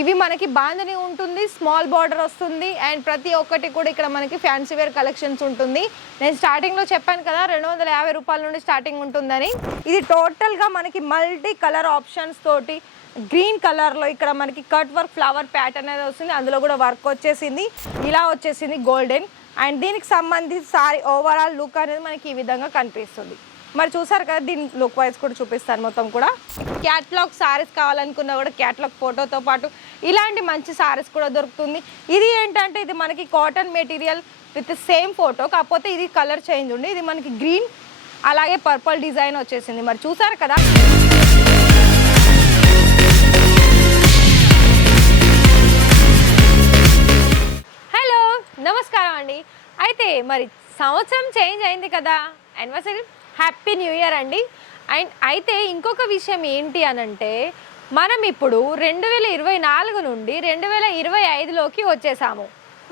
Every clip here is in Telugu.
ఇవి మనకి బాందని ఉంటుంది, స్మాల్ బార్డర్ వస్తుంది అండ్ ప్రతి ఒక్కటి కూడా ఇక్కడ మనకి ఫ్యాన్సీ వేర్ కలెక్షన్స్ ఉంటుంది. నేను స్టార్టింగ్లో చెప్పాను కదా 250 రూపాయల నుండి స్టార్టింగ్ ఉంటుందని. ఇది టోటల్గా మనకి మల్టీ కలర్ ఆప్షన్స్ తోటి గ్రీన్ కలర్లో ఇక్కడ మనకి కట్ వర్క్ ఫ్లవర్ ప్యాటర్న్ అనేది వస్తుంది. అందులో కూడా వర్క్ వచ్చేసింది, ఇలా వచ్చేసింది గోల్డెన్. అండ్ దీనికి సంబంధించి సారీ ఓవరాల్ లుక్ అనేది మనకి ఈ విధంగా కనిపిస్తుంది. మరి చూసారు కదా, దీని లుక్ వైజ్ కూడా చూపిస్తాను. మొత్తం కూడా క్యాటలాగ్ సారీస్ కావాలనుకున్నా కూడా క్యాటలాగ్ ఫోటోతో పాటు ఇలాంటి మంచి సారీస్ కూడా దొరుకుతుంది. ఇది ఏంటంటే ఇది మనకి cotton material with same photo, కాకపోతే ఇది కలర్ చేంజ్ ఉంది. ఇది మనకి గ్రీన్ అలాగే పర్పుల్ డిజైన్ వచ్చేసింది. మరి చూసారు కదా. హలో, నమస్కారం అండి. అయితే మరి సంవత్సరం చేంజ్ అయింది కదా, యానివర్సరీ, హ్యాపీ న్యూ ఇయర్ అండి. అండ్ అయితే ఇంకొక విషయం ఏంటి అనంటే, మనం ఇప్పుడు 2024 నుండి 2025లోకి వచ్చేసాము.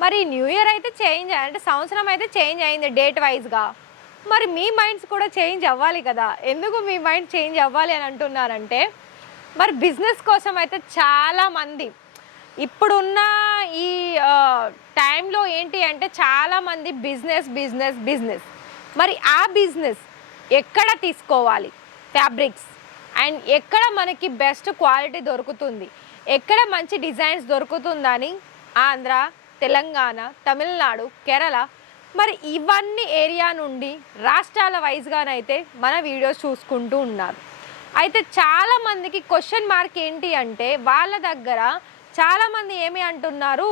మరి న్యూ ఇయర్ అయితే చేంజ్ అంటే సంవత్సరం అయితే చేంజ్ అయింది డేట్ వైజ్గా. మరి మీ మైండ్స్ కూడా చేంజ్ అవ్వాలి కదా. ఎందుకు మీ మైండ్ చేంజ్ అవ్వాలి అని అంటున్నారంటే, మరి బిజినెస్ కోసం అయితే చాలామంది ఇప్పుడున్న ఈ టైంలో ఏంటి అంటే చాలామంది బిజినెస్ మరి ఆ బిజినెస్ ఎక్కడ తీసుకోవాలి, ఫ్యాబ్రిక్స్ అండ్ ఎక్కడ మనకి బెస్ట్ క్వాలిటీ దొరుకుతుంది, ఎక్కడ మంచి డిజైన్స్ దొరుకుతుందని ఆంధ్ర, తెలంగాణ, తమిళనాడు, కేరళ మరి ఇవన్నీ ఏరియా నుండి రాష్ట్రాల వైజ్గానైతే మన వీడియోస్ చూసుకుంటూ ఉన్నారు. అయితే చాలామందికి క్వశ్చన్ మార్క్ ఏంటి అంటే, వాళ్ళ దగ్గర చాలామంది ఏమి అంటున్నారు,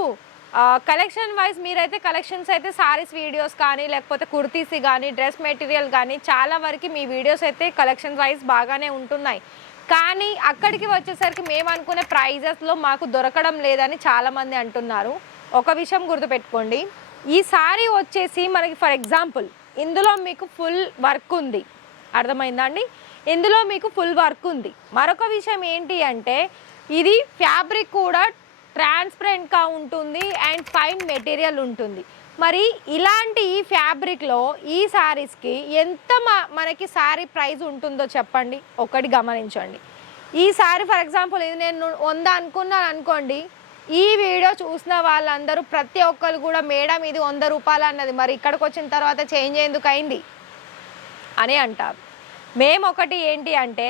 కలెక్షన్ వైజ్ మీరైతే కలెక్షన్స్ అయితే సారీస్ వీడియోస్ కానీ లేకపోతే కుర్తీస్ కానీ డ్రెస్ మెటీరియల్ కానీ చాలా వరకు మీ వీడియోస్ అయితే కలెక్షన్ వైజ్ బాగానే ఉంటున్నాయి. కానీ అక్కడికి వచ్చేసరికి మేము అనుకునే ప్రైజెస్లో మాకు దొరకడం లేదని చాలామంది అంటున్నారు. ఒక విషయం గుర్తుపెట్టుకోండి, ఈ సారీ వచ్చేసి మనకి ఫర్ ఎగ్జాంపుల్ ఇందులో మీకు ఫుల్ వర్క్ ఉంది, అర్థమైందా అండి? ఇందులో మీకు ఫుల్ వర్క్ ఉంది. మరొక విషయం ఏంటి అంటే, ఇది ఫ్యాబ్రిక్ కూడా ట్రాన్స్పరెంట్గా ఉంటుంది అండ్ ఫైన్ మెటీరియల్ ఉంటుంది. మరి ఇలాంటి ఈ ఫ్యాబ్రిక్లో ఈ శారీస్కి ఎంత మనకి శారీ ప్రైస్ ఉంటుందో చెప్పండి, ఒకటి గమనించండి. ఈ శారీ ఫర్ ఎగ్జాంపుల్ ఇది నేను 100 అనుకున్నాను అనుకోండి, ఈ వీడియో చూసిన వాళ్ళందరూ ప్రతి ఒక్కరు కూడా మేడం ఇది 100 రూపాయలు అన్నది, మరి ఇక్కడికి వచ్చిన తర్వాత చేంజ్ ఎందుకు అయింది అని అంటారు. మేము ఒకటి ఏంటి అంటే,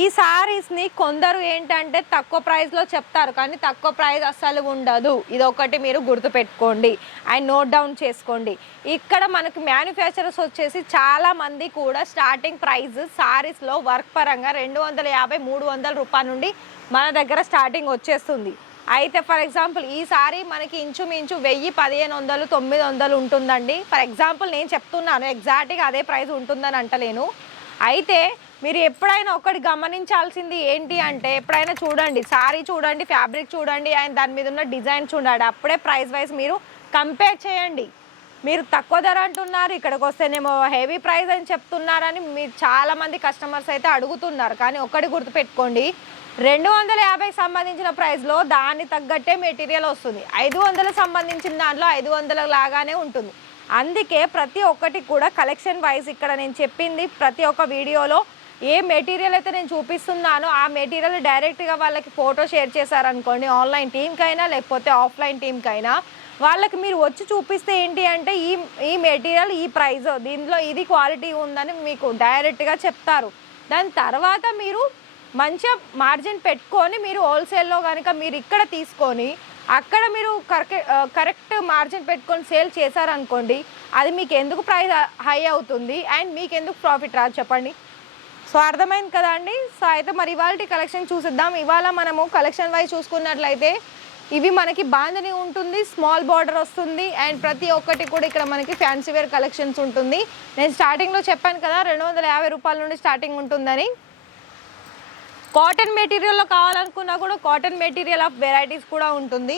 ఈ సారీస్ని కొందరు ఏంటంటే తక్కువ ప్రైస్లో చెప్తారు, కానీ తక్కువ ప్రైస్ అస్సలు ఉండదు. ఇది ఒకటి మీరు గుర్తుపెట్టుకోండి అండ్ నోట్ డౌన్ చేసుకోండి. ఇక్కడ మనకు మ్యానుఫ్యాక్చరర్స్ వచ్చేసి చాలామంది కూడా స్టార్టింగ్ ప్రైస్ సారీస్లో వర్క్ పరంగా 250-300 రూపాయల నుండి మన దగ్గర స్టార్టింగ్ వచ్చేస్తుంది. అయితే ఫర్ ఎగ్జాంపుల్ ఈ సారీ మనకి ఇంచుమించు 1000-1500-900 ఉంటుందండి. ఫర్ ఎగ్జాంపుల్ నేను చెప్తున్నాను, ఎగ్జాక్ట్గా అదే ప్రైస్ ఉంటుందని అంటలేను. అయితే మీరు ఎప్పుడైనా ఒకటి గమనించాల్సింది ఏంటి అంటే, ఎప్పుడైనా చూడండి సారీ చూడండి, ఫ్యాబ్రిక్ చూడండి అండ్ దాని మీద ఉన్న డిజైన్ చూడండి, అప్పుడే ప్రైస్ వైజ్ మీరు కంపేర్ చేయండి. మీరు తక్కువ ధర అంటున్నారు, ఇక్కడికి వస్తేనేమో హెవీ ప్రైస్ అని చెప్తున్నారని మీరు చాలామంది కస్టమర్స్ అయితే అడుగుతున్నారు. కానీ ఒకటి గుర్తుపెట్టుకోండి, 250 సంబంధించిన ప్రైస్లో దాన్ని తగ్గట్టే మెటీరియల్ వస్తుంది. 500 సంబంధించిన దాంట్లో 500 లాగానే ఉంటుంది. అందుకే ప్రతి ఒక్కటి కూడా కలెక్షన్ వైజ్ ఇక్కడ నేను చెప్పింది ప్రతి ఒక్క వీడియోలో ఏ మెటీరియల్ అయితే నేను చూపిస్తున్నానో ఆ మెటీరియల్ డైరెక్ట్గా వాళ్ళకి ఫోటో షేర్ చేశారనుకోండి, ఆన్లైన్ టీమ్కైనా లేకపోతే ఆఫ్లైన్ టీమ్కైనా, వాళ్ళకి మీరు వచ్చి చూపిస్తే ఏంటి అంటే ఈ మెటీరియల్ ఈ ప్రైస్, దీనిలో ఇది క్వాలిటీ ఉందని మీకు డైరెక్ట్గా చెప్తారు. దాని తర్వాత మీరు మంచిగా మార్జిన్ పెట్టుకొని మీరు హోల్సేల్లో కనుక మీరు ఇక్కడ తీసుకొని అక్కడ మీరు కరెక్ట్ మార్జిన్ పెట్టుకొని సేల్ చేశారనుకోండి, అది మీకు ఎందుకు ప్రైస్ హై అవుతుంది అండ్ మీకు ఎందుకు ప్రాఫిట్ రాదు చెప్పండి. సో అర్థమైంది కదా అండి. సో అయితే మరి ఇవాళ కలెక్షన్ చూసిద్దాం. ఇవాళ మనము కలెక్షన్ వైజ్ చూసుకున్నట్లయితే ఇవి మనకి బాందని ఉంటుంది, స్మాల్ బార్డర్ వస్తుంది అండ్ ప్రతి ఒక్కటి కూడా ఇక్కడ మనకి ఫ్యాన్సీ వేర్ కలెక్షన్స్ ఉంటుంది. నేను స్టార్టింగ్లో చెప్పాను కదా 250 రూపాయల నుండి స్టార్టింగ్ ఉంటుందని. కాటన్ మెటీరియల్లో కావాలనుకున్నా కూడా కాటన్ మెటీరియల్ ఆఫ్ వెరైటీస్ కూడా ఉంటుంది.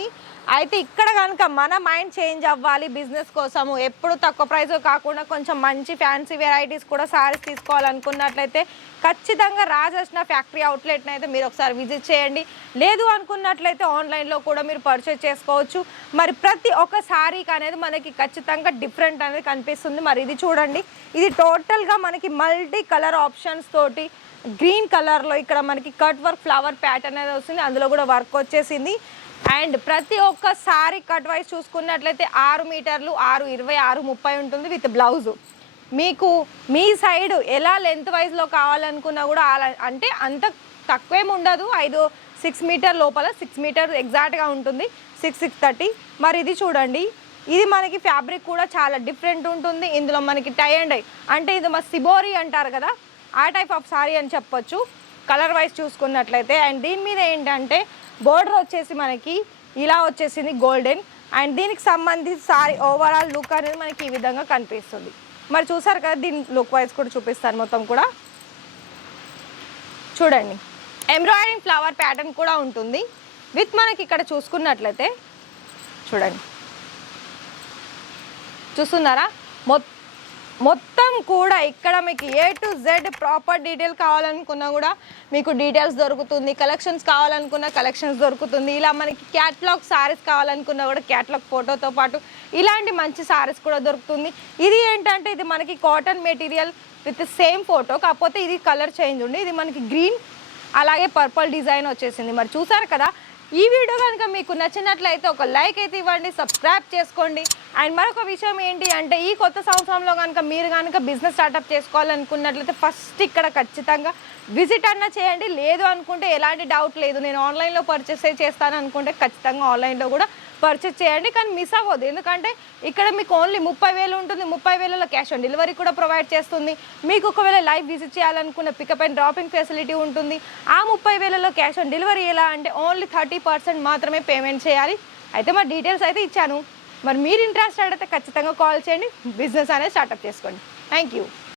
అయితే ఇక్కడ కనుక మన మైండ్ చేంజ్ అవ్వాలి బిజినెస్ కోసము, ఎప్పుడు తక్కువ ప్రైస్ కాకుండా కొంచెం మంచి ఫ్యాన్సీ వెరైటీస్ కూడా సారీస్ తీసుకోవాలనుకున్నట్లయితే ఖచ్చితంగా రాజర్షణ ఫ్యాక్టరీ అవుట్లెట్ని అయితే మీరు ఒకసారి విజిట్ చేయండి. లేదు అనుకున్నట్లయితే ఆన్లైన్లో కూడా మీరు పర్చేస్ చేసుకోవచ్చు. మరి ప్రతి ఒక్క సారీకి అనేది మనకి ఖచ్చితంగా డిఫరెంట్ అనేది కనిపిస్తుంది. మరి ఇది చూడండి, ఇది టోటల్గా మనకి మల్టీ కలర్ ఆప్షన్స్ తోటి గ్రీన్ కలర్లో ఇక్కడ మనకి కట్ వర్క్ ఫ్లవర్ ప్యాటర్న్ అనేది వస్తుంది, అందులో కూడా వర్క్ వచ్చేసింది. అండ్ ప్రతి ఒక్క సారీ కట్ వైజ్ చూసుకున్నట్లయితే 6 మీటర్లు 6:20 6:30 ఉంటుంది విత్ బ్లౌజు. మీకు మీ సైడ్ ఎలా లెంత్ వైజ్లో కావాలనుకున్నా కూడా అంటే అంత తక్కువేమి ఉండదు, 6 మీటర్ లోపల 6 మీటర్ ఎగ్జాక్ట్గా ఉంటుంది, 6:30. మరి ఇది చూడండి, ఇది మనకి ఫ్యాబ్రిక్ కూడా చాలా డిఫరెంట్ ఉంటుంది. ఇందులో మనకి టై అండ్ డై అంటే ఇది మా సిబోరి అంటారు కదా, ఆ టైప్ ఆఫ్ సారీ అని చెప్పొచ్చు కలర్ వైజ్ చూసుకున్నట్లయితే. అండ్ దీని మీద ఏంటంటే బోర్డర్ వచ్చేసి మనకి ఇలా వచ్చేసింది గోల్డెన్. అండ్ దీనికి సంబంధించి సారీ ఓవరాల్ లుక్ అనేది మనకి ఈ విధంగా కనిపిస్తుంది. మరి చూసారు కదా, దీని లుక్ వైజ్ కూడా చూపిస్తాను మొత్తం కూడా చూడండి. ఎంబ్రాయిడింగ్ ఫ్లవర్ ప్యాటర్న్ కూడా ఉంటుంది విత్ మనకి ఇక్కడ చూసుకున్నట్లయితే చూడండి, చూస్తున్నారా మొత్తం కూడా ఇక్కడ మీకు A to Z proper detail కావాలనుకున్నా కూడా మీకు డీటెయిల్స్ దొరుకుతుంది, కలెక్షన్స్ కావాలనుకున్న కలెక్షన్స్ దొరుకుతుంది. ఇలా మనకి క్యాటలాగ్ సారీస్ కావాలనుకున్నా కూడా క్యాటలాగ్ ఫోటోతో పాటు ఇలాంటి మంచి సారీస్ కూడా దొరుకుతుంది. ఇది ఏంటంటే ఇది మనకి cotton material with same photo, కాకపోతే ఇది కలర్ చేంజ్ ఉండి ఇది మనకి గ్రీన్ అలాగే పర్పుల్ డిజైన్ వచ్చేసింది. మరి చూసారు కదా, ఈ వీడియో కనుక మీకు నచ్చినట్లయితే ఒక లైక్ అయితే ఇవ్వండి, సబ్స్క్రైబ్ చేసుకోండి. అండ్ మరొక విషయం ఏంటి అంటే ఈ కొత్త సంవత్సరంలో కనుక మీరు కనుక బిజినెస్ స్టార్ట్అప్ చేసుకోవాలనుకున్నట్లయితే ఫస్ట్ ఇక్కడ ఖచ్చితంగా విజిట్ అన్న చేయండి. లేదు అనుకుంటే ఎలాంటి డౌట్ లేదు, నేను ఆన్లైన్లో పర్చేస్ చేస్తాను అనుకుంటే ఖచ్చితంగా ఆన్లైన్లో కూడా పర్చేస్ చేయండి. కానీ మిస్ అవ్వద్దు, ఎందుకంటే ఇక్కడ మీకు ఓన్లీ 30,000 ఉంటుంది, 30,000లో క్యాష్ ఆన్ డెలివరీ కూడా ప్రొవైడ్ చేస్తుంది. మీకు ఒకవేళ లైవ్ విజిట్ చేయాలనుకున్న పికప్ అండ్ డ్రాపింగ్ ఫెసిలిటీ ఉంటుంది. ఆ 30,000లో క్యాష్ ఆన్ డెలివరీ ఎలా అంటే ఓన్లీ 30% మాత్రమే పేమెంట్ చేయాలి. అయితే మరి డీటెయిల్స్ అయితే ఇచ్చాను, మరి మీరు ఇంట్రెస్టెడ్ అయితే ఖచ్చితంగా కాల్ చేయండి, బిజినెస్ అనేది స్టార్ట్అప్ చేసుకోండి. Thank you.